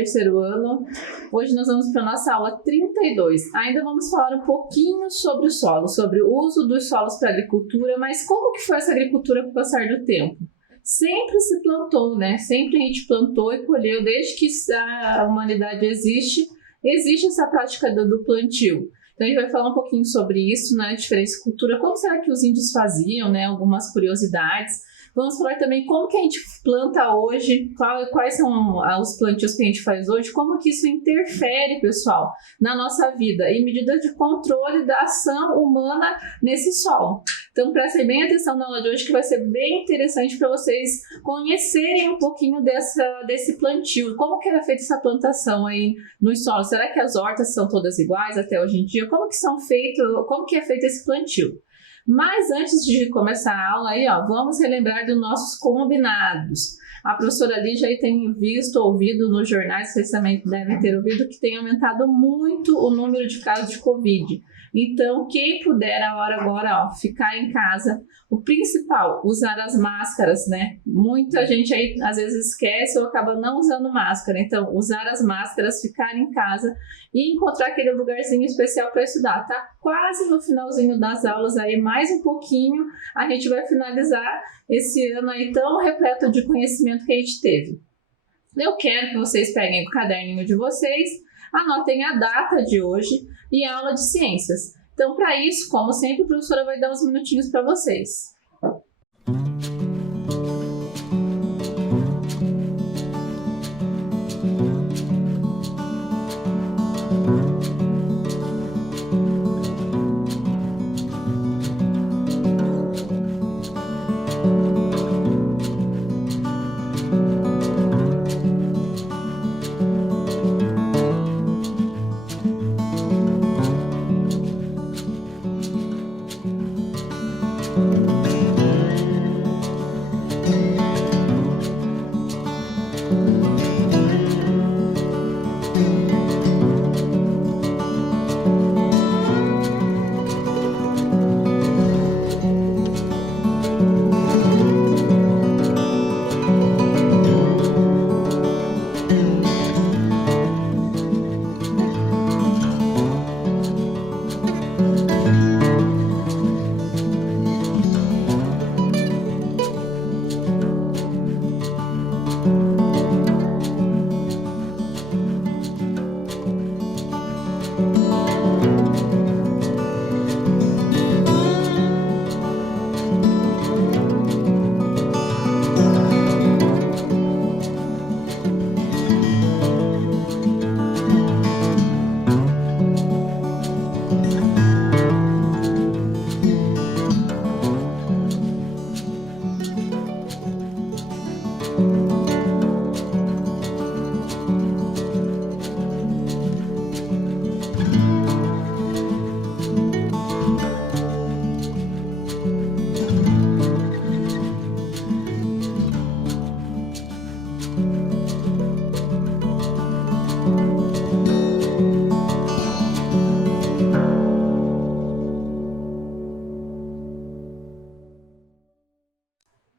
terceiro ano. Hoje nós vamos para a nossa aula 32. Ainda vamos falar um pouquinho sobre o solo, sobre o uso dos solos para agricultura, mas como que foi essa agricultura com o passar do tempo? Sempre se plantou, né? Sempre a gente plantou e colheu, desde que a humanidade existe essa prática do plantio. Então a gente vai falar um pouquinho sobre isso, né? Diferença de cultura, como será que os índios faziam, né? Algumas curiosidades. Vamos falar também como que a gente planta hoje, quais são os plantios que a gente faz hoje, como que isso interfere, pessoal, na nossa vida e medidas de controle da ação humana nesse solo. Então prestem bem atenção na aula de hoje, que vai ser bem interessante para vocês conhecerem um pouquinho desse plantio, como que era feita essa plantação aí nos solos. Será que as hortas são todas iguais até hoje em dia? Como que é feito esse plantio? Mas antes de começar a aula aí, vamos relembrar dos nossos combinados. A professora Lígia aí tem ouvido nos jornais, vocês também devem ter ouvido, que tem aumentado muito o número de casos de Covid. Então, quem puder agora, ficar em casa, o principal, usar as máscaras, né? Muita gente aí às vezes esquece ou acaba não usando máscara. Então, usar as máscaras, ficar em casa e encontrar aquele lugarzinho especial para estudar. Tá quase no finalzinho das aulas aí, mais um pouquinho, a gente vai finalizar esse ano aí tão repleto de conhecimento que a gente teve. Eu quero que vocês peguem o caderninho de vocês, anotem a data de hoje e a aula de ciências. Então, para isso, como sempre, a professora vai dar uns minutinhos para vocês.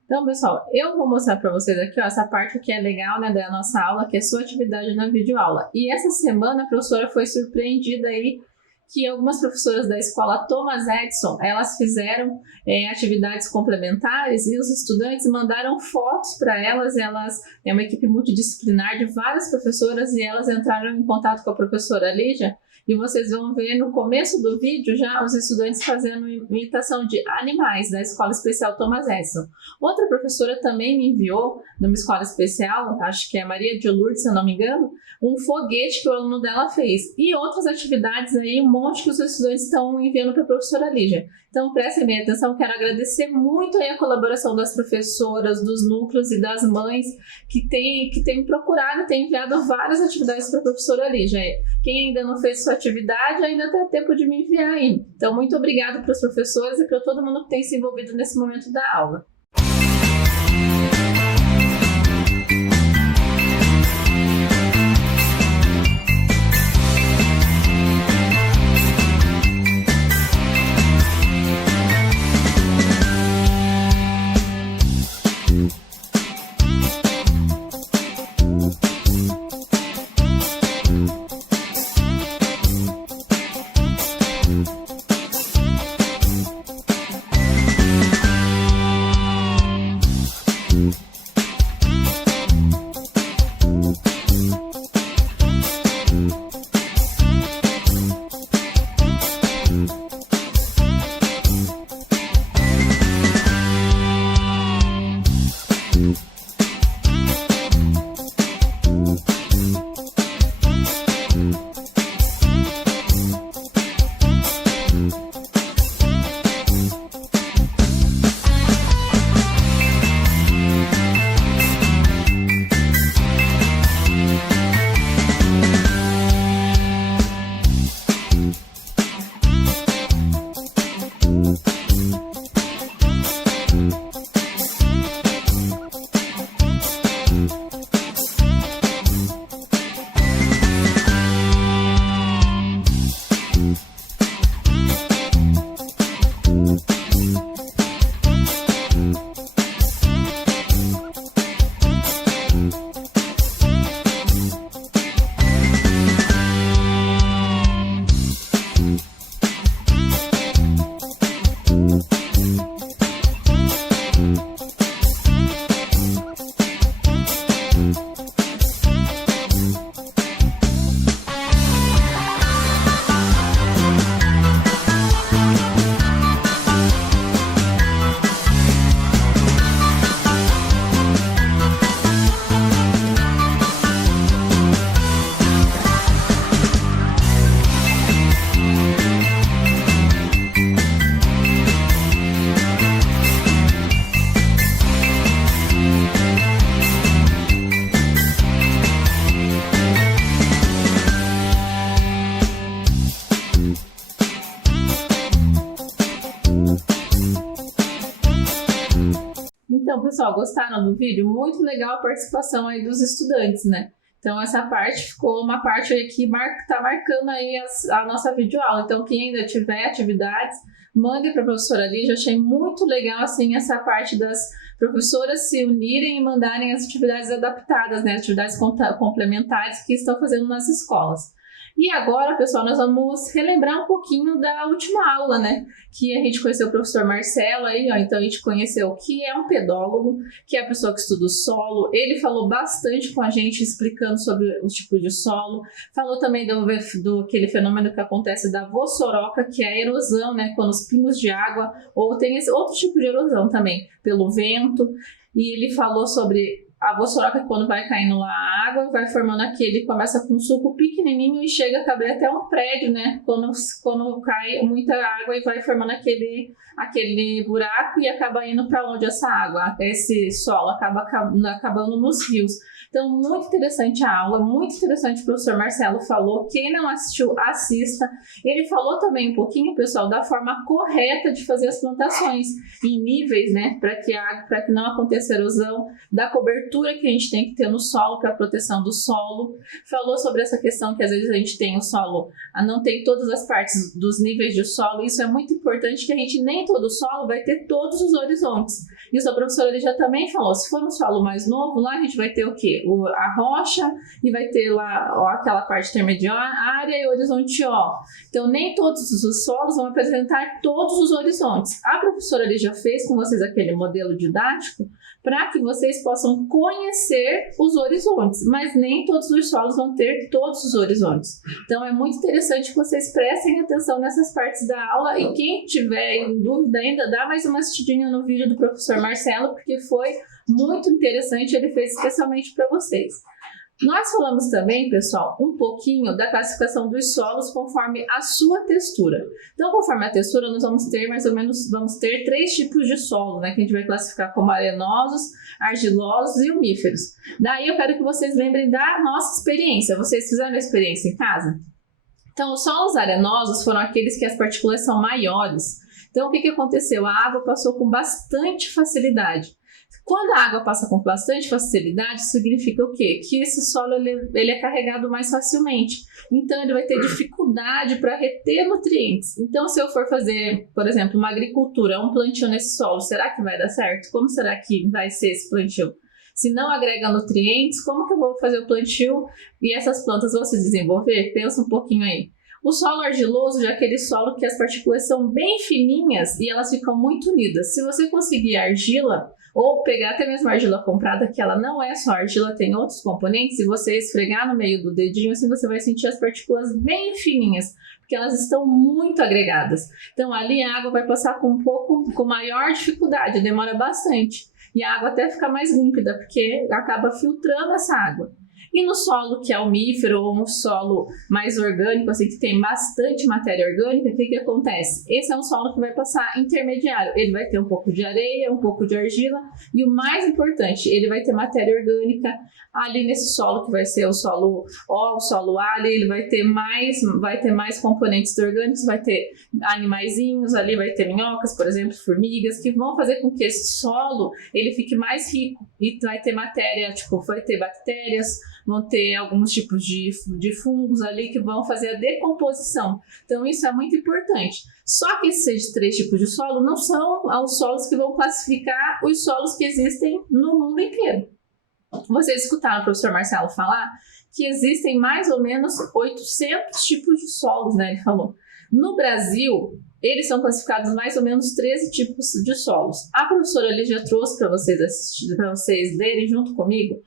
Então, pessoal, eu vou mostrar para vocês aqui, essa parte que é legal, né, da nossa aula, que é sua atividade na videoaula. E essa semana a professora foi surpreendida aí que algumas professoras da escola Thomas Edison, elas fizeram atividades complementares e os estudantes mandaram fotos para elas. É uma equipe multidisciplinar de várias professoras e elas entraram em contato com a professora Lígia. E vocês vão ver no começo do vídeo já os estudantes fazendo imitação de animais da Escola Especial Thomas Edison. Outra professora também me enviou, numa escola especial, acho que é Maria de Lourdes, se eu não me engano, um foguete que o aluno dela fez. E outras atividades aí, um monte que os estudantes estão enviando para a professora Lígia. Então prestem bem atenção, quero agradecer muito aí a colaboração das professoras, dos núcleos e das mães que têm procurado e têm enviado várias atividades para a professora Lígia. Quem ainda não fez sua atividade, ainda tem tempo de me enviar aí. Então, muito obrigada para os professores e para todo mundo que tem se envolvido nesse momento da aula. Então, pessoal, gostaram do vídeo? Muito legal a participação aí dos estudantes, né? Então, essa parte ficou uma parte aí que tá marcando aí a nossa videoaula. Então, quem ainda tiver atividades, mande para a professora Lígia. Eu achei muito legal, assim, essa parte das professoras se unirem e mandarem as atividades adaptadas, né? Atividades complementares que estão fazendo nas escolas. E agora, pessoal, nós vamos relembrar um pouquinho da última aula, né? Que a gente conheceu o professor Marcelo aí, ó. Então a gente conheceu o que é um pedólogo, que é a pessoa que estuda o solo. Ele falou bastante com a gente, explicando sobre os tipos de solo. Falou também do aquele fenômeno que acontece da vossoroca, que é a erosão, né? Quando os pingos de água, ou tem esse outro tipo de erosão também, pelo vento. E ele falou sobre a vossoroca, quando vai caindo lá a água, vai formando começa com um suco pequenininho e chega a caber até um prédio, né? Quando cai muita água e vai formando aquele buraco e acaba indo para onde essa água, esse solo acabando nos rios. Então, muito interessante a aula, muito interessante o professor Marcelo falou. Quem não assistiu, assista. Ele falou também um pouquinho, pessoal, da forma correta de fazer as plantações em níveis, né? Para que não aconteça erosão, da cobertura que a gente tem que ter no solo para proteção do solo. Falou sobre essa questão que às vezes a gente tem o solo, não tem todas as partes dos níveis de solo. Isso é muito importante, que a gente nem todo o solo vai ter todos os horizontes. Isso a professora ele já também falou. Se for um solo mais novo, lá a gente vai ter o quê? A rocha, e vai ter lá aquela parte intermediária e o horizonte ó. Então, nem todos os solos vão apresentar todos os horizontes. A professora ali já fez com vocês aquele modelo didático para que vocês possam conhecer os horizontes, mas nem todos os solos vão ter todos os horizontes. Então, é muito interessante que vocês prestem atenção nessas partes da aula, e quem tiver em dúvida ainda, dá mais uma assistidinha no vídeo do professor Marcelo, porque foi muito interessante, ele fez especialmente para vocês. Nós falamos também, pessoal, um pouquinho da classificação dos solos conforme a sua textura. Então, conforme a textura, nós vamos ter mais ou menos, três tipos de solo, né? Que a gente vai classificar como arenosos, argilosos e umíferos. Daí eu quero que vocês lembrem da nossa experiência. Vocês fizeram a experiência em casa? Então, os solos arenosos foram aqueles que as partículas são maiores. Então, o que aconteceu? A água passou com bastante facilidade. Quando a água passa com bastante facilidade, significa o quê? Que esse solo ele é carregado mais facilmente. Então, ele vai ter dificuldade para reter nutrientes. Então, se eu for fazer, por exemplo, uma agricultura, um plantio nesse solo, será que vai dar certo? Como será que vai ser esse plantio? Se não agrega nutrientes, como que eu vou fazer o plantio e essas plantas vão se desenvolver? Pensa um pouquinho aí. O solo argiloso já é aquele solo que as partículas são bem fininhas e elas ficam muito unidas. Se você conseguir argila, ou pegar até mesmo a argila comprada, que ela não é só argila, tem outros componentes, se você esfregar no meio do dedinho, assim você vai sentir as partículas bem fininhas, porque elas estão muito agregadas. Então ali a água vai passar com maior dificuldade, demora bastante. E a água até fica mais límpida, porque acaba filtrando essa água. E no solo que é umífero, ou um solo mais orgânico, assim, que tem bastante matéria orgânica, o que acontece? Esse é um solo que vai passar intermediário. Ele vai ter um pouco de areia, um pouco de argila, e o mais importante, ele vai ter matéria orgânica ali nesse solo, que vai ser o solo O, o solo A, ali ele vai ter mais componentes orgânicos, vai ter animaizinhos ali, vai ter minhocas, por exemplo, formigas, que vão fazer com que esse solo ele fique mais rico, e vai ter matéria, vai ter bactérias, vão ter alguns tipos de fungos ali que vão fazer a decomposição. Então, isso é muito importante. Só que esses três tipos de solo não são os solos que vão classificar os solos que existem no mundo inteiro. Vocês escutaram o professor Marcelo falar que existem mais ou menos 800 tipos de solos, né? Ele falou. No Brasil, eles são classificados mais ou menos 13 tipos de solos. A professora ali já trouxe para vocês lerem junto comigo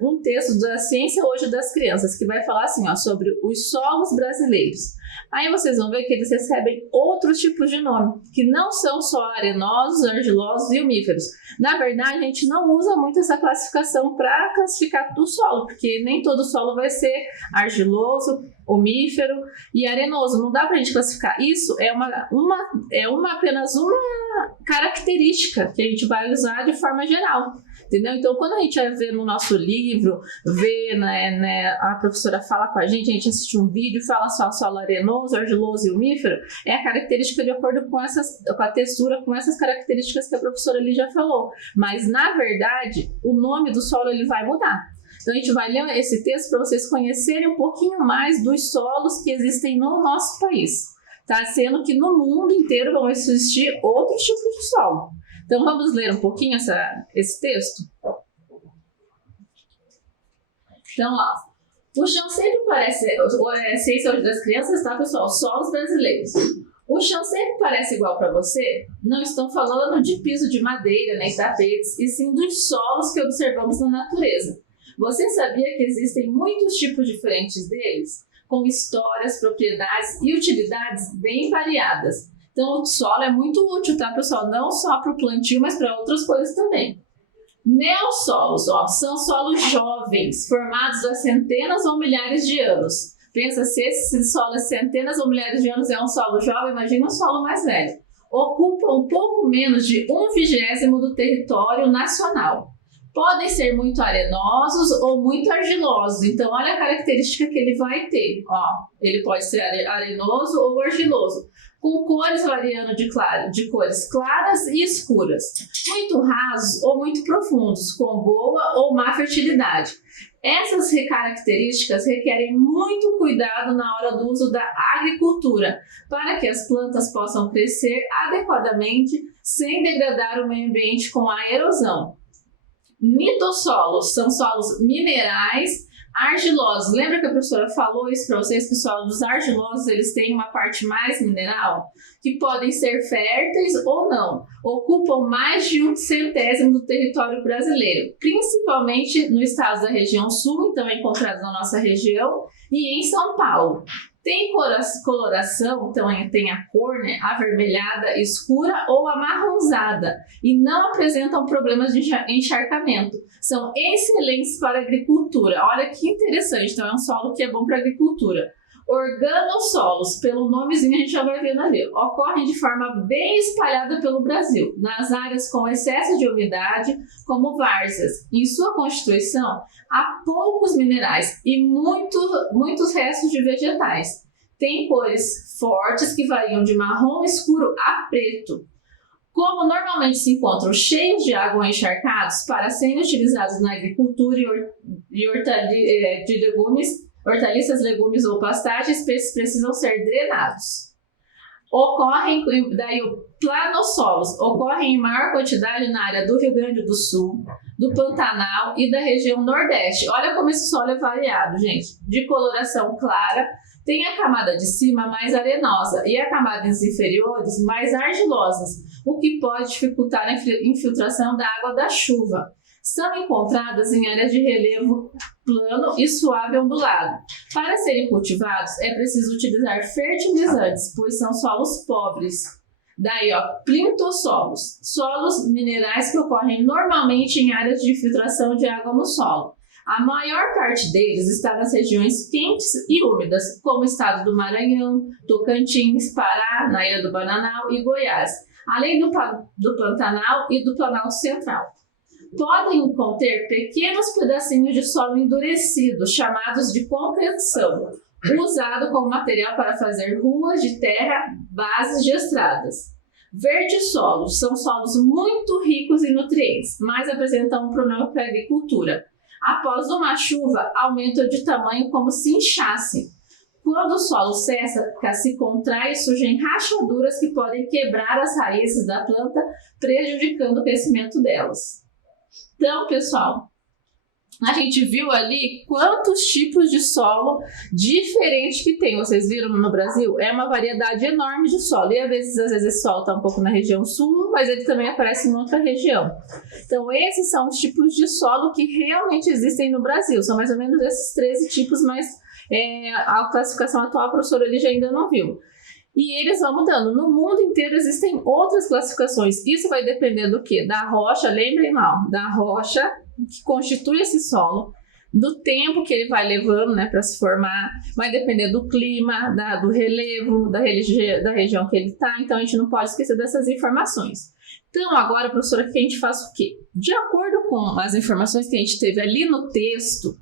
um texto da Ciência Hoje das Crianças, que vai falar assim, ó, sobre os solos brasileiros. Aí vocês vão ver que eles recebem outros tipos de nome, que não são só arenosos, argilosos e umíferos. Na verdade, a gente não usa muito essa classificação para classificar o solo, porque nem todo solo vai ser argiloso, umífero e arenoso. Não dá para a gente classificar. Isso é apenas uma característica que a gente vai usar de forma geral. Entendeu? Então, quando a gente vai ver no nosso livro, a professora fala com a gente assiste um vídeo, fala só solo arenoso, argiloso e umífero, é a característica de acordo com a textura, com essas características que a professora ali já falou. Mas, na verdade, o nome do solo ele vai mudar. Então, a gente vai ler esse texto para vocês conhecerem um pouquinho mais dos solos que existem no nosso país. Tá? Sendo que no mundo inteiro vão existir outros tipos de solo. Então, vamos ler um pouquinho esse texto? Então, ó, o chão sempre parece... Ciência das crianças, tá, pessoal? Solos brasileiros. O chão sempre parece igual para você? Não estou falando de piso de madeira, nem tapetes, e sim dos solos que observamos na natureza. Você sabia que existem muitos tipos diferentes deles? Com histórias, propriedades e utilidades bem variadas. Então, o solo é muito útil, tá, pessoal? Não só para o plantio, mas para outras coisas também. Neossolos, ó, são solos jovens, formados há centenas ou milhares de anos. Pensa, se esse solo é centenas ou milhares de anos é um solo jovem, imagina um solo mais velho. Ocupam um pouco menos de 1/20 do território nacional. Podem ser muito arenosos ou muito argilosos. Então, olha a característica que ele vai ter. Ó, ele pode ser arenoso ou argiloso, com cores variando de cores claras e escuras, muito rasos ou muito profundos, com boa ou má fertilidade. Essas características requerem muito cuidado na hora do uso da agricultura, para que as plantas possam crescer adequadamente, sem degradar o meio ambiente com a erosão. Mitossolos são solos minerais argilosos. Lembra que a professora falou isso para vocês, que os solos argilosos eles têm uma parte mais mineral? Que podem ser férteis ou não. Ocupam mais de 1/100 do território brasileiro, principalmente no estado da região sul, então é encontrado na nossa região, e em São Paulo. Tem coloração, então tem a cor, né, avermelhada, escura ou amarronzada, e não apresentam problemas de encharcamento. São excelentes para a agricultura. Olha que interessante, então é um solo que é bom para a agricultura. Organossolos, pelo nomezinho a gente já vai vendo ali, ocorrem de forma bem espalhada pelo Brasil, nas áreas com excesso de umidade, como várzeas. Em sua constituição, há poucos minerais e muitos restos de vegetais. Tem cores fortes que variam de marrom escuro a preto. Como normalmente se encontram cheios de água ou encharcados para serem utilizados na agricultura de legumes, hortaliças, legumes ou pastagens, precisam ser drenados. Planossolos ocorrem em maior quantidade na área do Rio Grande do Sul, do Pantanal e da região Nordeste. Olha como esse solo é variado, gente. De coloração clara, tem a camada de cima mais arenosa e a camadas inferiores mais argilosas, o que pode dificultar a infiltração da água da chuva. São encontradas em áreas de relevo plano e suave ondulado. Para serem cultivados, é preciso utilizar fertilizantes, pois são solos pobres. Daí, ó, plintossolos, solos minerais que ocorrem normalmente em áreas de infiltração de água no solo. A maior parte deles está nas regiões quentes e úmidas, como o estado do Maranhão, Tocantins, Pará, na Ilha do Bananal e Goiás, além do Pantanal e do Planalto Central. Podem conter pequenos pedacinhos de solo endurecido, chamados de concreção, usado como material para fazer ruas de terra, bases de estradas. Vertissolos são solos muito ricos em nutrientes, mas apresentam um problema para a agricultura. Após uma chuva, aumentam de tamanho como se inchassem. Quando o solo seca, se contrai e surgem rachaduras que podem quebrar as raízes da planta, prejudicando o crescimento delas. Então, pessoal, a gente viu ali quantos tipos de solo diferentes que tem. Vocês viram no Brasil? É uma variedade enorme de solo. E às vezes esse solo está um pouco na região sul, mas ele também aparece em outra região. Então, esses são os tipos de solo que realmente existem no Brasil. São mais ou menos esses 13 tipos, mas a classificação atual a professora ali já ainda não viu. E eles vão mudando. No mundo inteiro existem outras classificações. Isso vai depender do quê? Da rocha, lembrem lá, da rocha que constitui esse solo, do tempo que ele vai levando, né, para se formar, vai depender do clima, do relevo, da região que ele está. Então a gente não pode esquecer dessas informações. Então, agora, professora, que a gente faz o quê? De acordo com as informações que a gente teve ali no texto,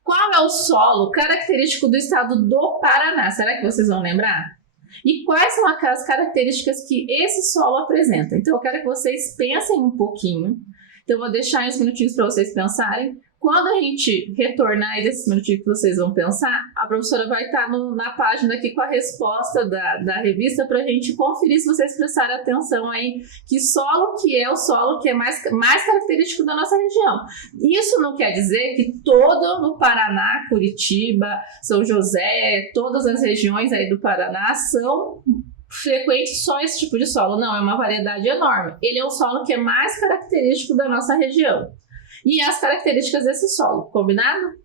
qual é o solo característico do estado do Paraná? Será que vocês vão lembrar? E quais são aquelas características que esse solo apresenta? Então, eu quero que vocês pensem um pouquinho. Então, eu vou deixar uns minutinhos para vocês pensarem. Quando a gente retornar aí desses minutinhos que vocês vão pensar, a professora vai estar na página aqui com a resposta da revista para a gente conferir, se vocês prestarem atenção aí, que solo que é o solo que é mais característico da nossa região. Isso não quer dizer que todo no Paraná, Curitiba, São José, todas as regiões aí do Paraná são frequentes só esse tipo de solo. Não, é uma variedade enorme. Ele é o solo que é mais característico da nossa região. E as características desse solo, combinado?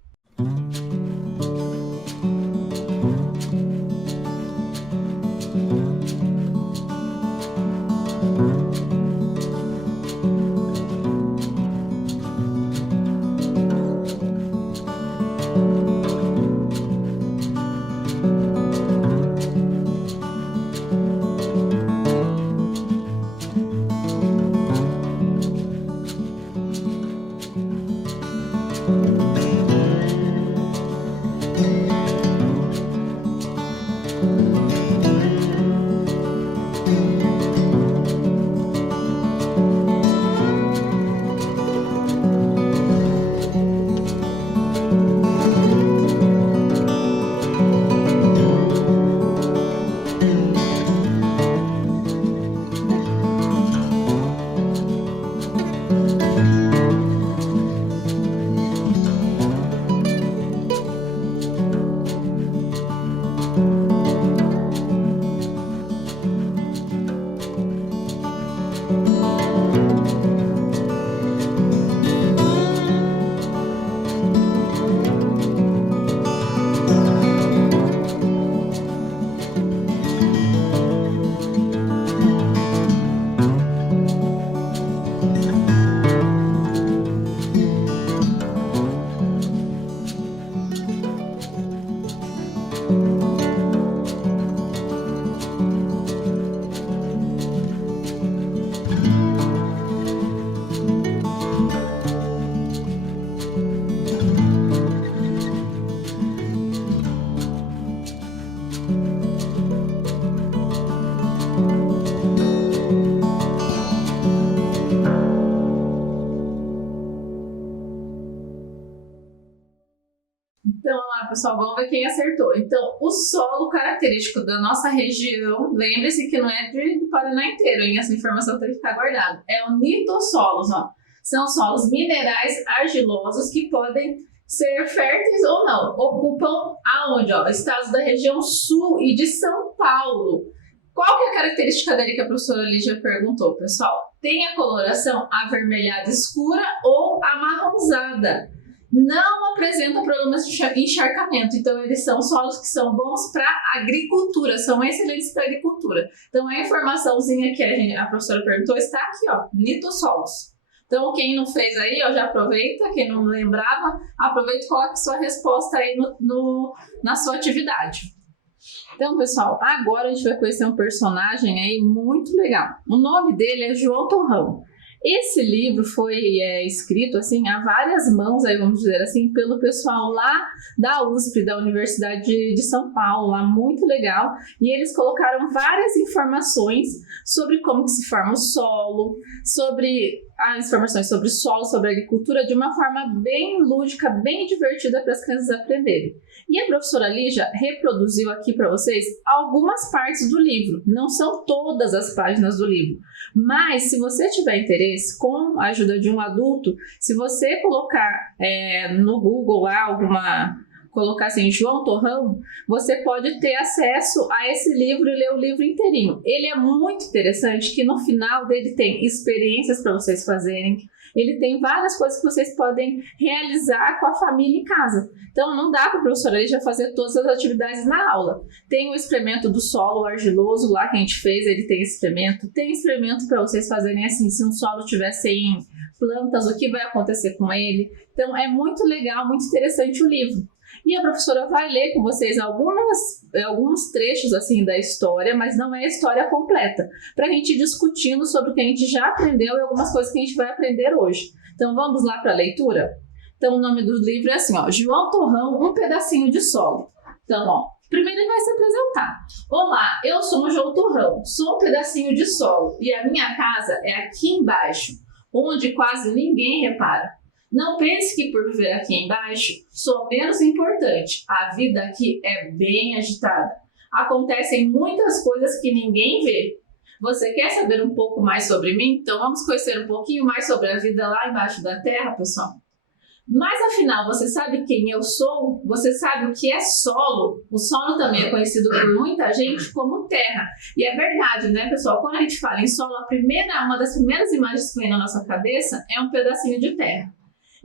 Então, lá, pessoal, vamos ver quem acertou. Então, o solo característico da nossa região, lembre-se que não é do Paraná inteiro, hein? Essa informação tem que ficar guardada. É o nitossolos, ó. São solos minerais argilosos que podem ser férteis ou não. Ocupam aonde, ó? Estados da região sul e de São Paulo. Qual que é a característica dele que a professora Lígia perguntou, pessoal? Tem a coloração avermelhada escura ou amarronzada. Não apresentam problemas de encharcamento, então eles são solos que são bons para agricultura, são excelentes para agricultura. Então a informaçãozinha que a professora perguntou está aqui, ó, nitossolos. Então quem não fez aí, ó, já aproveita, quem não lembrava, aproveita e coloca sua resposta aí na sua atividade. Então, pessoal, agora a gente vai conhecer um personagem aí muito legal. O nome dele é João Torrão. Esse livro foi escrito assim a várias mãos, aí vamos dizer assim, pelo pessoal lá da USP, da Universidade de São Paulo, lá muito legal. E eles colocaram várias informações sobre como que se forma o solo, sobre as informações sobre o solo, sobre a agricultura, de uma forma bem lúdica, bem divertida para as crianças aprenderem. E a professora Lígia reproduziu aqui para vocês algumas partes do livro. Não são todas as páginas do livro, mas se você tiver interesse, com a ajuda de um adulto, se você colocar no Google lá colocar assim, João Torrão, você pode ter acesso a esse livro e ler o livro inteirinho. Ele é muito interessante, que no final dele tem experiências para vocês fazerem, ele tem várias coisas que vocês podem realizar com a família em casa. Então não dá para a professora Lígia fazer todas as atividades na aula. Tem o experimento do solo argiloso lá que a gente fez, ele tem experimento para vocês fazerem assim, se um solo tiver sem plantas, o que vai acontecer com ele. Então é muito legal, muito interessante o livro. E a professora vai ler com vocês alguns trechos assim da história, mas não é a história completa, para a gente ir discutindo sobre o que a gente já aprendeu e algumas coisas que a gente vai aprender hoje. Então vamos lá para a leitura? Então o nome do livro é assim, ó, João Torrão, Um Pedacinho de Solo. Então, ó, primeiro ele vai se apresentar. Olá, eu sou o João Torrão, sou um pedacinho de solo e a minha casa é aqui embaixo, onde quase ninguém repara. Não pense que por viver aqui embaixo sou menos importante. A vida aqui é bem agitada. Acontecem muitas coisas que ninguém vê. Você quer saber um pouco mais sobre mim? Então vamos conhecer um pouquinho mais sobre a vida lá embaixo da terra, pessoal. Mas afinal, você sabe quem eu sou? Você sabe o que é solo? O solo também é conhecido por muita gente como terra. E é verdade, né, pessoal? Quando a gente fala em solo, uma das primeiras imagens que vem na nossa cabeça é um pedacinho de terra.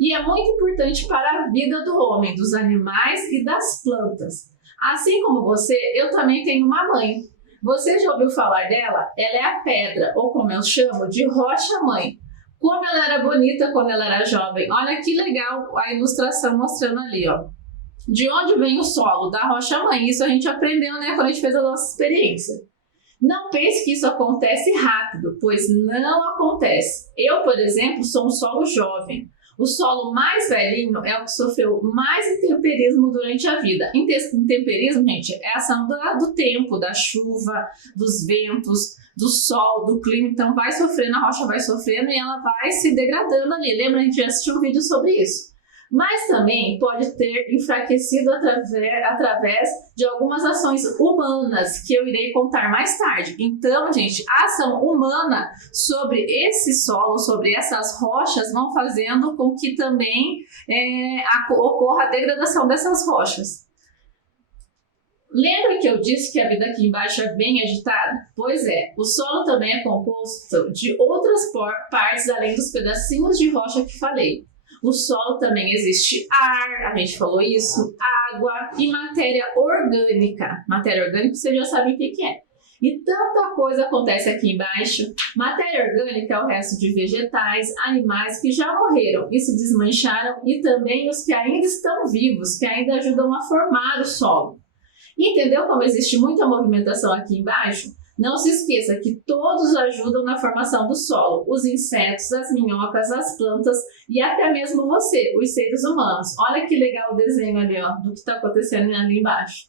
E é muito importante para a vida do homem, dos animais e das plantas. Assim como você, eu também tenho uma mãe. Você já ouviu falar dela? Ela é a pedra, ou como eu chamo, de rocha-mãe. Como ela era bonita quando ela era jovem. Olha que legal a ilustração mostrando ali, ó. De onde vem o solo? Da rocha-mãe. Isso a gente aprendeu, né, quando a gente fez a nossa experiência. Não pense que isso acontece rápido, pois não acontece. Eu, por exemplo, sou um solo jovem. O solo mais velhinho é o que sofreu mais intemperismo durante a vida. Intemperismo, gente, é a ação do tempo, da chuva, dos ventos, do sol, do clima. Então vai sofrendo, a rocha vai sofrendo e ela vai se degradando ali. Lembra? A gente já assistiu um vídeo sobre isso. Mas também pode ter enfraquecido através de algumas ações humanas, que eu irei contar mais tarde. Então, gente, a ação humana sobre esse solo, sobre essas rochas, vão fazendo com que também ocorra a degradação dessas rochas. Lembra que eu disse que a vida aqui embaixo é bem agitada? Pois é, o solo também é composto de outras partes além dos pedacinhos de rocha que falei. No solo também existe ar, a gente falou isso, água e matéria orgânica. Matéria orgânica você já sabe o que é. E tanta coisa acontece aqui embaixo. Matéria orgânica é o resto de vegetais, animais que já morreram e se desmancharam e também os que ainda estão vivos, que ainda ajudam a formar o solo. Entendeu como existe muita movimentação aqui embaixo? Não se esqueça que todos ajudam na formação do solo, os insetos, as minhocas, as plantas e até mesmo você, os seres humanos. Olha que legal o desenho ali, ó, do que está acontecendo ali embaixo.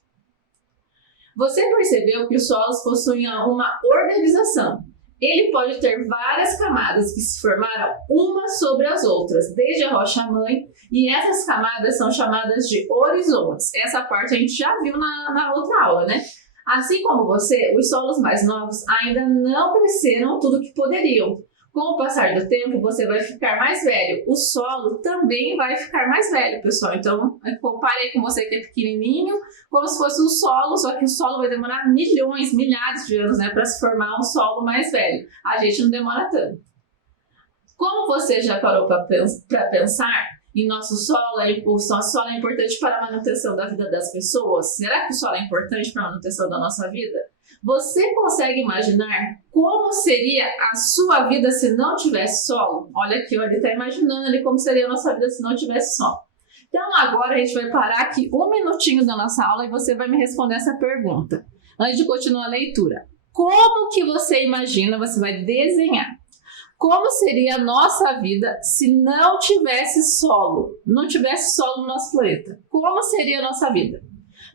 Você percebeu que os solos possuem uma organização. Ele pode ter várias camadas que se formaram umas sobre as outras, desde a rocha-mãe, e essas camadas são chamadas de horizontes. Essa parte a gente já viu na outra aula, né? Assim como você, os solos mais novos ainda não cresceram tudo que poderiam. Com o passar do tempo, você vai ficar mais velho. O solo também vai ficar mais velho, pessoal. Então, comparei com você que é pequenininho, como se fosse um solo, só que o solo vai demorar milhões, milhares de anos, né, para se formar um solo mais velho. A gente não demora tanto. Como você já parou para pensar? E nosso solo é importante para a manutenção da vida das pessoas? Será que o solo é importante para a manutenção da nossa vida? Você consegue imaginar como seria a sua vida se não tivesse solo? Olha aqui, ele está imaginando ali como seria a nossa vida se não tivesse solo. Então agora a gente vai parar aqui um minutinho da nossa aula e você vai me responder essa pergunta. Antes de continuar a leitura, como que você imagina, você vai desenhar? Como seria a nossa vida se não tivesse solo? Não tivesse solo no nosso planeta. Como seria a nossa vida?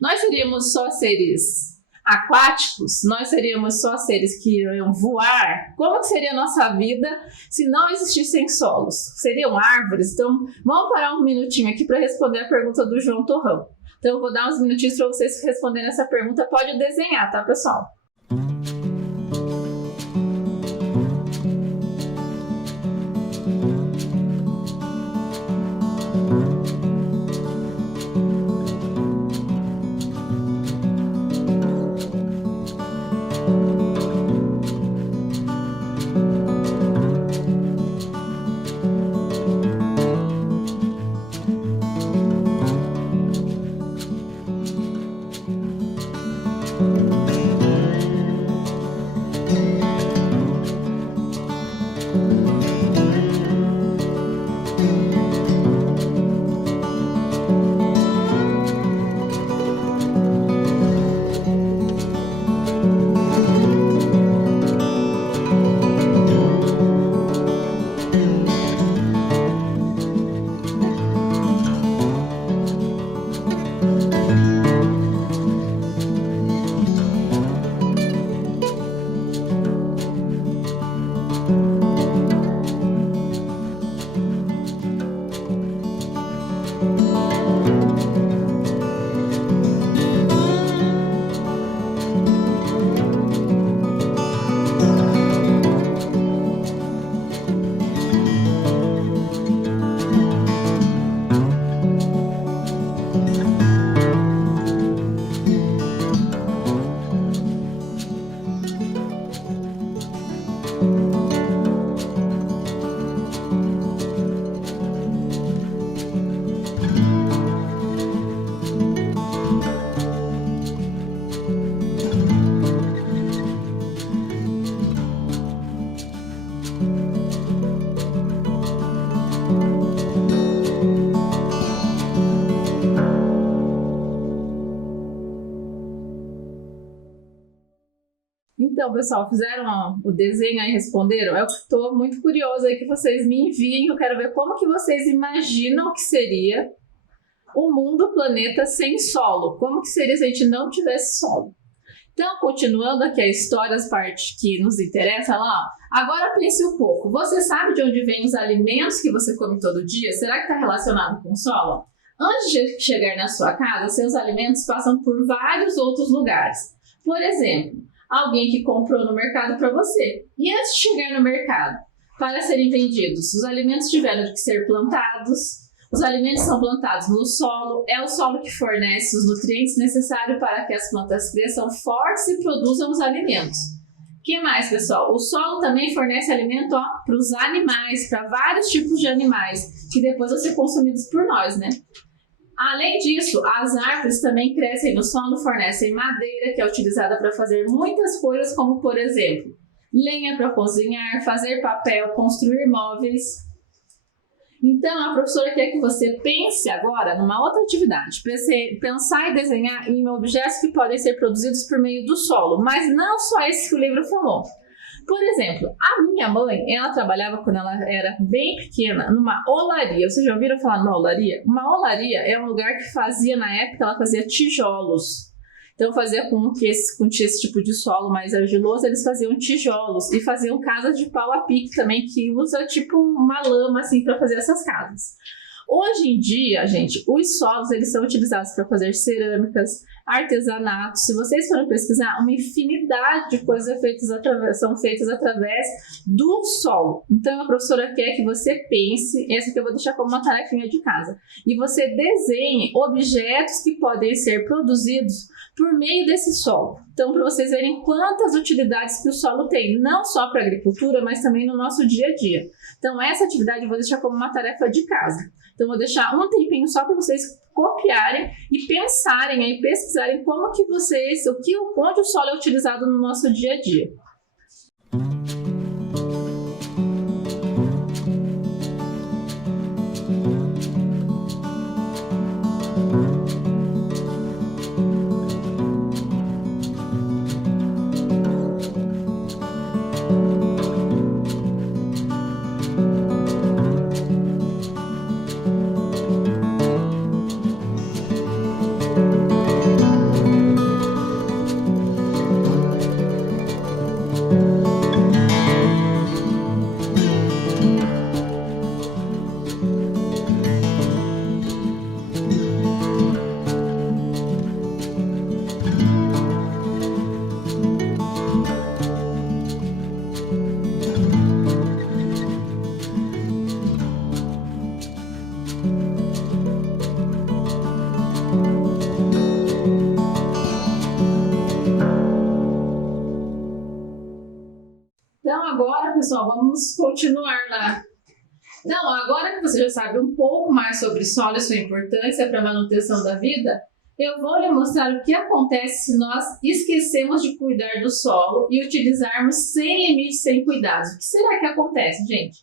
Nós seríamos só seres aquáticos? Nós seríamos só seres que iriam voar? Como seria a nossa vida se não existissem solos? Seriam árvores? Então, vamos parar um minutinho aqui para responder a pergunta do João Torrão. Então, eu vou dar uns minutinhos para vocês responderem essa pergunta. Pode desenhar, tá, pessoal? Então, pessoal, fizeram o desenho aí, responderam? Eu estou muito curiosa aí que vocês me enviem, eu quero ver como que vocês imaginam que seria o mundo, o planeta sem solo. Como que seria se a gente não tivesse solo? Então, continuando aqui a história, as partes que nos interessam, lá, ó, agora pense um pouco. Você sabe de onde vêm os alimentos que você come todo dia? Será que está relacionado com o solo? Antes de chegar na sua casa, seus alimentos passam por vários outros lugares. Por exemplo, alguém que comprou no mercado para você. E antes de chegar no mercado, para serem vendidos, os alimentos tiveram que ser plantados. Os alimentos são plantados no solo, é o solo que fornece os nutrientes necessários para que as plantas cresçam fortes e produzam os alimentos. O que mais, pessoal? O solo também fornece alimento para os animais, para vários tipos de animais, que depois vão ser consumidos por nós, né? Além disso, as árvores também crescem no solo, fornecem madeira, que é utilizada para fazer muitas coisas, como, por exemplo, lenha para cozinhar, fazer papel, construir móveis. Então, a professora quer que você pense agora numa outra atividade. Pensar e desenhar em objetos que podem ser produzidos por meio do solo, mas não só esse que o livro falou. Por exemplo, a minha mãe, ela trabalhava quando ela era bem pequena numa olaria. Vocês já ouviram falar numa olaria? Uma olaria é um lugar que fazia, na época, ela fazia tijolos. Então, fazia com que esse tipo de solo mais argiloso, eles faziam tijolos e faziam casas de pau a pique também, que usa tipo uma lama assim para fazer essas casas. Hoje em dia, gente, os solos eles são utilizados para fazer cerâmicas, artesanato. Se vocês forem pesquisar, uma infinidade de coisas são feitas através do solo. Então, a professora quer que você pense, essa que eu vou deixar como uma tarefinha de casa, e você desenhe objetos que podem ser produzidos por meio desse solo. Então, para vocês verem quantas utilidades que o solo tem, não só para a agricultura, mas também no nosso dia a dia. Então, essa atividade eu vou deixar como uma tarefa de casa. Então, eu vou deixar um tempinho só para vocês copiarem e pensarem aí, pesquisarem como que onde o solo é utilizado no nosso dia a dia. Então, agora, pessoal, vamos continuar lá. Então, agora que você já sabe um pouco mais sobre solo e sua importância para a manutenção da vida, eu vou lhe mostrar o que acontece se nós esquecemos de cuidar do solo e utilizarmos sem limites, sem cuidados. O que será que acontece, gente?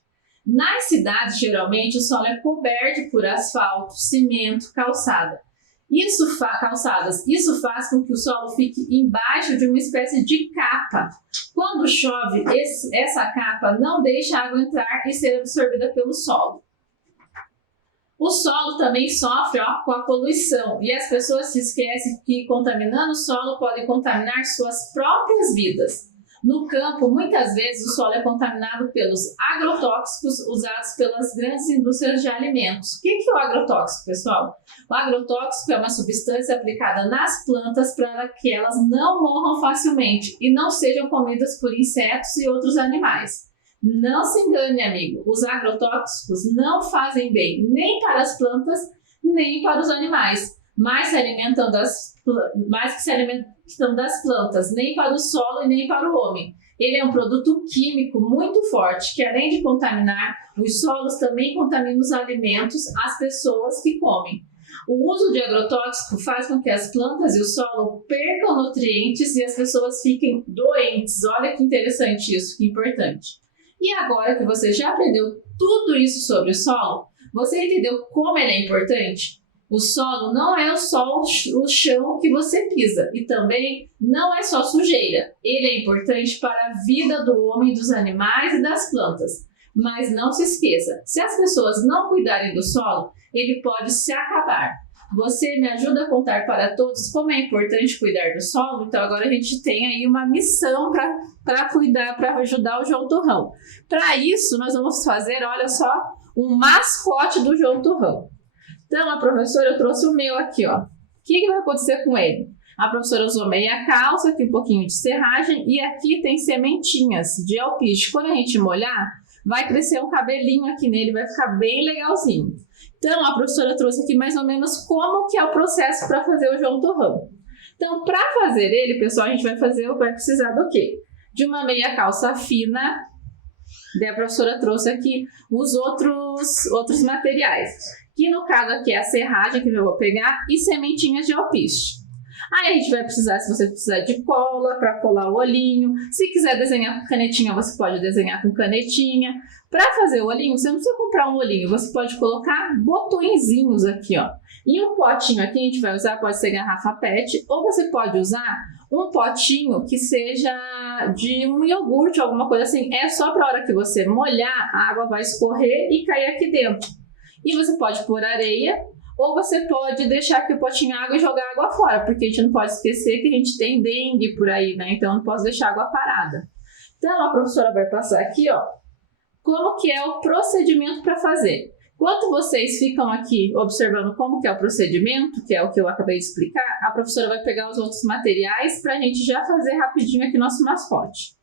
Nas cidades, geralmente, o solo é coberto por asfalto, cimento, calçada. Isso faz com que o solo fique embaixo de uma espécie de capa. Quando chove, essa capa não deixa a água entrar e ser absorvida pelo solo. O solo também sofre com a poluição e as pessoas se esquecem que contaminando o solo podem contaminar suas próprias vidas. No campo, muitas vezes o solo é contaminado pelos agrotóxicos usados pelas grandes indústrias de alimentos. O que é o agrotóxico, pessoal? O agrotóxico é uma substância aplicada nas plantas para que elas não morram facilmente e não sejam comidas por insetos e outros animais. Não se engane, amigo, os agrotóxicos não fazem bem nem para as plantas, nem para os animais, mais que se alimentam das plantas, nem para o solo e nem para o homem. Ele é um produto químico muito forte, que além de contaminar os solos, também contamina os alimentos, as pessoas que comem. O uso de agrotóxico faz com que as plantas e o solo percam nutrientes e as pessoas fiquem doentes. Olha que interessante isso, que importante. E agora que você já aprendeu tudo isso sobre o solo, você entendeu como ele é importante? O solo não é só o chão que você pisa e também não é só sujeira. Ele é importante para a vida do homem, dos animais e das plantas. Mas não se esqueça, se as pessoas não cuidarem do solo, ele pode se acabar. Você me ajuda a contar para todos como é importante cuidar do solo? Então agora a gente tem aí uma missão para cuidar, para ajudar o João Torrão. Para isso, nós vamos fazer, olha só, um mascote do João Torrão. Então, a professora, eu trouxe o meu aqui, ó. O que vai acontecer com ele? A professora usou meia calça, aqui um pouquinho de serragem, e aqui tem sementinhas de alpiste. Quando a gente molhar, vai crescer um cabelinho aqui nele, vai ficar bem legalzinho. Então, a professora trouxe aqui mais ou menos como que é o processo para fazer o João Torrão. Então, para fazer ele, pessoal, a gente vai precisar do quê? De uma meia calça fina. Daí a professora trouxe aqui os outros materiais. Que no caso aqui é a serragem que eu vou pegar e sementinhas de alpiste. Aí a gente vai precisar, se você precisar de cola para colar o olhinho. Se quiser desenhar com canetinha, você pode desenhar com canetinha. Para fazer o olhinho, você não precisa comprar um olhinho, você pode colocar botõezinhos aqui, ó. E um potinho aqui a gente vai usar, pode ser garrafa PET, ou você pode usar um potinho que seja de um iogurte, alguma coisa assim. É só para a hora que você molhar, a água vai escorrer e cair aqui dentro. E você pode pôr areia, ou você pode deixar aqui o potinho água e jogar água fora, porque a gente não pode esquecer que a gente tem dengue por aí, né? Então, eu não posso deixar água parada. Então, a professora vai passar aqui, ó, como que é o procedimento para fazer. Enquanto vocês ficam aqui observando como que é o procedimento, que é o que eu acabei de explicar, a professora vai pegar os outros materiais para a gente já fazer rapidinho aqui nosso mascote.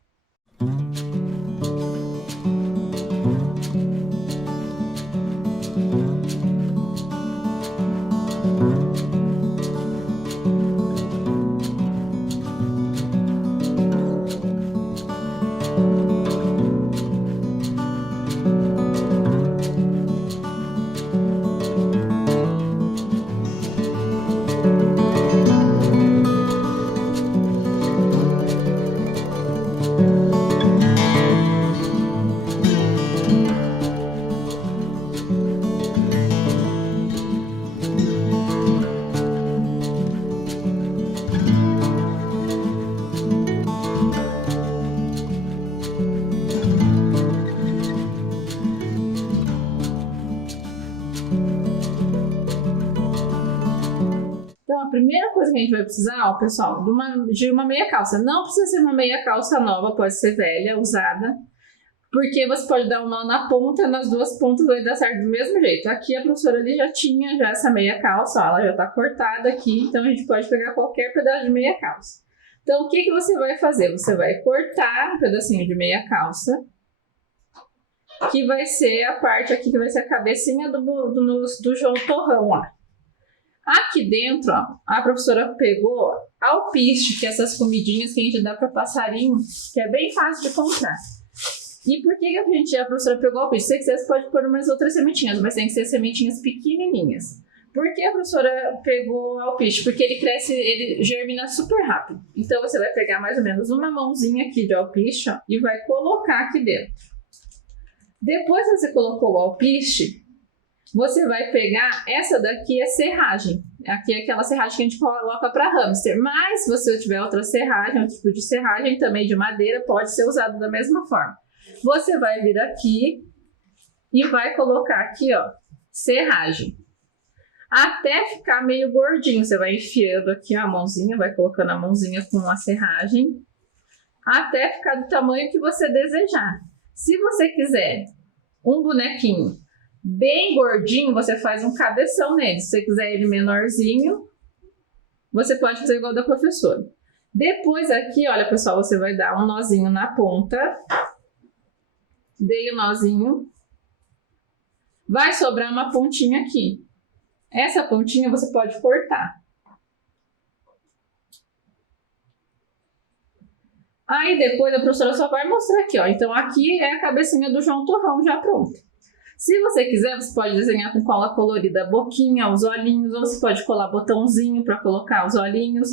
Então, a primeira coisa que a gente vai precisar, ó, pessoal, de uma meia calça. Não precisa ser uma meia calça nova, pode ser velha, usada, porque você pode dar um nó na ponta, nas duas pontas vai dar certo do mesmo jeito. Aqui a professora ali já tinha essa meia calça, ó, ela já tá cortada aqui, então a gente pode pegar qualquer pedaço de meia calça. Então, o que que você vai fazer? Você vai cortar um pedacinho de meia calça, que vai ser a parte aqui, que vai ser a cabecinha do João Torrão lá. Aqui dentro, ó, a professora pegou alpiste, que é essas comidinhas que a gente dá para passarinho, que é bem fácil de comprar. E por que a professora pegou alpiste? Se você quiser, você pode pôr umas outras sementinhas, mas tem que ser sementinhas pequenininhas. Por que a professora pegou alpiste? Porque ele germina super rápido. Então você vai pegar mais ou menos uma mãozinha aqui de alpiste, ó, e vai colocar aqui dentro. Depois que você colocou o alpiste, você vai pegar, essa daqui é serragem. Aqui é aquela serragem que a gente coloca para hamster. Mas se você tiver outra serragem, outro tipo de serragem também de madeira, pode ser usado da mesma forma. Você vai vir aqui e vai colocar aqui, ó, serragem. Até ficar meio gordinho. Você vai enfiando aqui a mãozinha, vai colocando a mãozinha com a serragem, até ficar do tamanho que você desejar. Se você quiser um bonequinho bem gordinho, você faz um cabeção nele. Se você quiser ele menorzinho, você pode fazer igual da professora. Depois aqui, olha pessoal, você vai dar um nozinho na ponta. Dei o nozinho. Vai sobrar uma pontinha aqui. Essa pontinha você pode cortar. Aí depois a professora só vai mostrar aqui, ó. Então aqui é a cabecinha do João Torrão já pronta. Se você quiser, você pode desenhar com cola colorida a boquinha, os olhinhos, ou você pode colar botãozinho para colocar os olhinhos.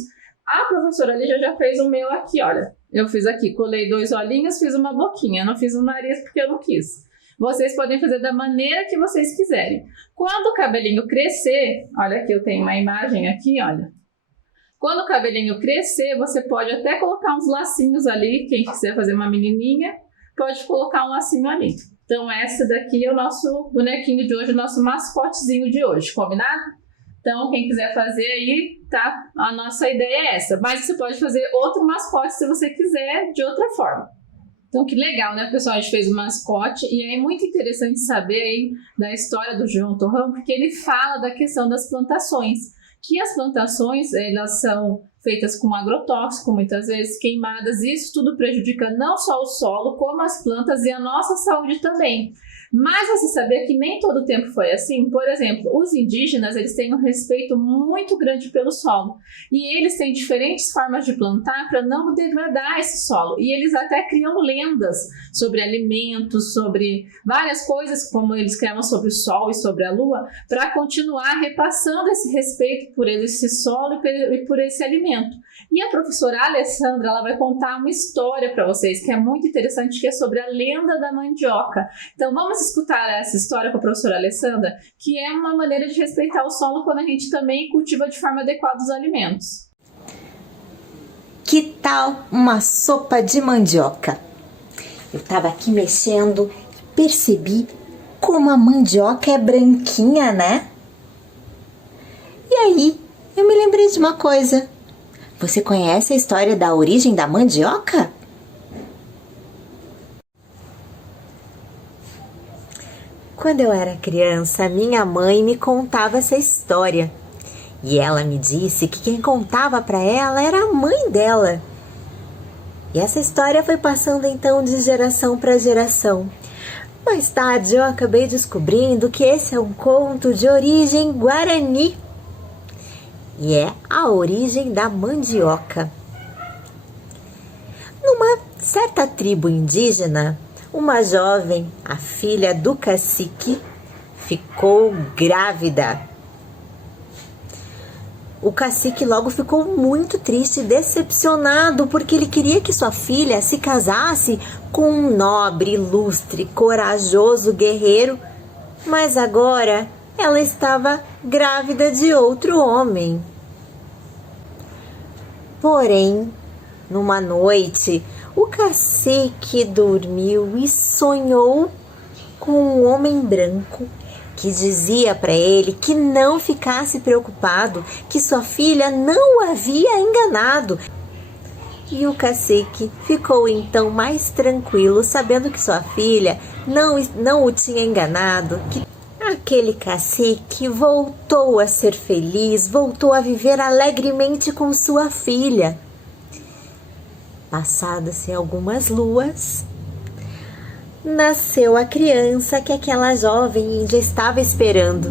A professora ali já fez o meu aqui, olha. Eu fiz aqui, colei 2 olhinhos, fiz uma boquinha. Eu não fiz o nariz porque eu não quis. vocês podem fazer da maneira que vocês quiserem. Quando o cabelinho crescer, olha aqui, eu tenho uma imagem aqui, olha. Quando o cabelinho crescer, você pode até colocar uns lacinhos ali, quem quiser fazer uma menininha, pode colocar um lacinho ali. Então essa daqui é o nosso bonequinho de hoje, o nosso mascotezinho de hoje, combinado? Então quem quiser fazer aí, tá? A nossa ideia é essa. Mas você pode fazer outro mascote se você quiser, de outra forma. Então que legal, né, pessoal? A gente fez o mascote e é muito interessante saber aí da história do João Torrão, porque ele fala da questão das plantações. Que as plantações, elas são feitas com agrotóxico, muitas vezes queimadas, e isso tudo prejudica não só o solo, como as plantas e a nossa saúde também. Mas você sabia que nem todo o tempo foi assim? Por exemplo, os indígenas, eles têm um respeito muito grande pelo solo. E eles têm diferentes formas de plantar para não degradar esse solo. E eles até criam lendas sobre alimentos, sobre várias coisas, como eles criavam sobre o sol e sobre a lua, para continuar repassando esse respeito por esse solo e por esse alimento. E a professora Alessandra, ela vai contar uma história para vocês, que é muito interessante, que é sobre a lenda da mandioca. Então vamos escutar essa história com a professora Alessandra, que é uma maneira de respeitar o solo quando a gente também cultiva de forma adequada os alimentos. Que tal uma sopa de mandioca? Eu estava aqui mexendo e percebi como a mandioca é branquinha, né? E aí, eu me lembrei de uma coisa. Você conhece a história da origem da mandioca? Quando eu era criança, minha mãe me contava essa história. E ela me disse que quem contava para ela era a mãe dela. E essa história foi passando então de geração para geração. Mais tarde eu acabei descobrindo que esse é um conto de origem guarani. E é a origem da mandioca. Numa certa tribo indígena, uma jovem, a filha do cacique, ficou grávida. O cacique logo ficou muito triste e decepcionado, porque ele queria que sua filha se casasse com um nobre, ilustre, corajoso guerreiro, mas agora ela estava grávida de outro homem. Porém, numa noite, o cacique dormiu e sonhou com um homem branco que dizia para ele que não ficasse preocupado, que sua filha não o havia enganado. E o cacique ficou então mais tranquilo, sabendo que sua filha não o tinha enganado, que aquele cacique voltou a ser feliz, voltou a viver alegremente com sua filha. Passadas-se algumas luas, nasceu a criança que aquela jovem índia estava esperando.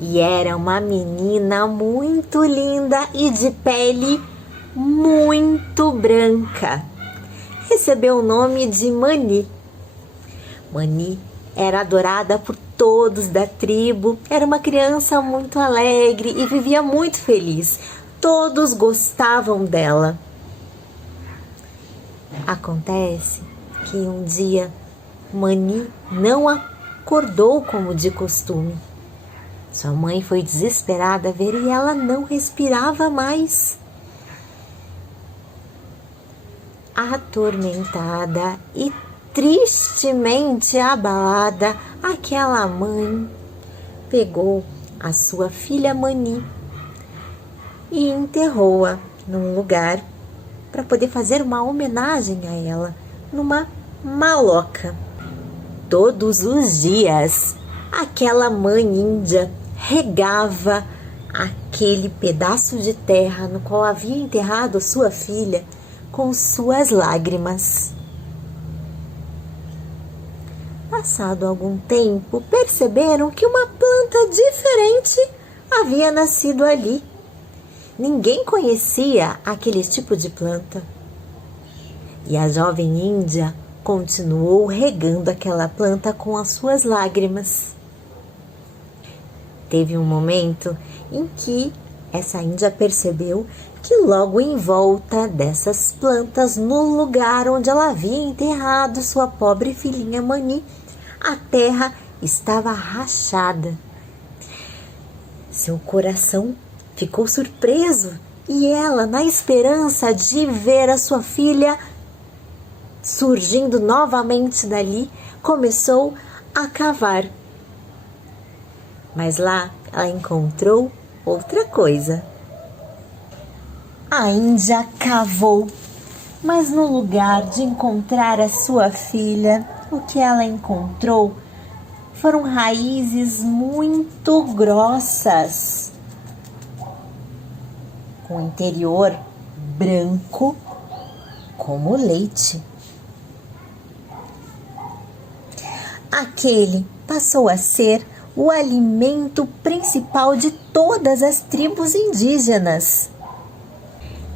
E era uma menina muito linda e de pele muito branca. Recebeu o nome de Mani. Mani era adorada por todos da tribo, era uma criança muito alegre e vivia muito feliz. Todos gostavam dela. Acontece que um dia Mani não acordou como de costume. Sua mãe foi desesperada a ver e ela não respirava mais. Atormentada e tristemente abalada, aquela mãe pegou a sua filha Mani e enterrou-a num lugar para poder fazer uma homenagem a ela, numa maloca. Todos os dias, aquela mãe índia regava aquele pedaço de terra no qual havia enterrado sua filha com suas lágrimas. Passado algum tempo, perceberam que uma planta diferente havia nascido ali. Ninguém conhecia aquele tipo de planta. E a jovem índia continuou regando aquela planta com as suas lágrimas. Teve um momento em que Essa índia percebeu que logo em volta dessas plantas, no lugar onde ela havia enterrado sua pobre filhinha Mani, a terra estava rachada. Seu coração ficou surpreso e ela, na esperança de ver a sua filha surgindo novamente dali, começou a cavar. Mas lá ela encontrou outra coisa. A índia cavou, mas no lugar de encontrar a sua filha, o que ela encontrou foram raízes muito grossas, com o interior branco como leite. Aquele passou a ser o alimento principal de todas as tribos indígenas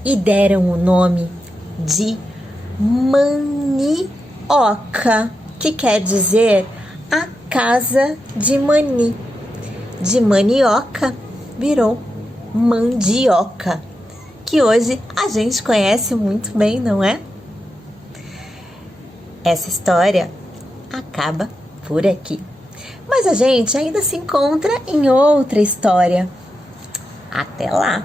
e deram o nome de Manioca, que quer dizer a casa de Mani. De manioca virou mandioca, que hoje a gente conhece muito bem, não é? Essa história acaba por aqui, mas a gente ainda se encontra em outra história. Até lá!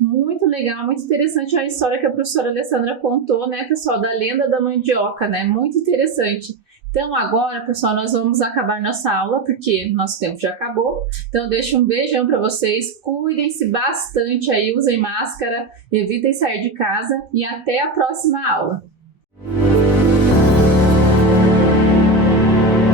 Muito legal, muito interessante a história que a professora Alessandra contou, né, pessoal, da lenda da mandioca, né? Muito interessante. Então agora, pessoal, nós vamos acabar nossa aula, porque nosso tempo já acabou. Então deixo um beijão para vocês, cuidem-se bastante aí, usem máscara, evitem sair de casa e até a próxima aula.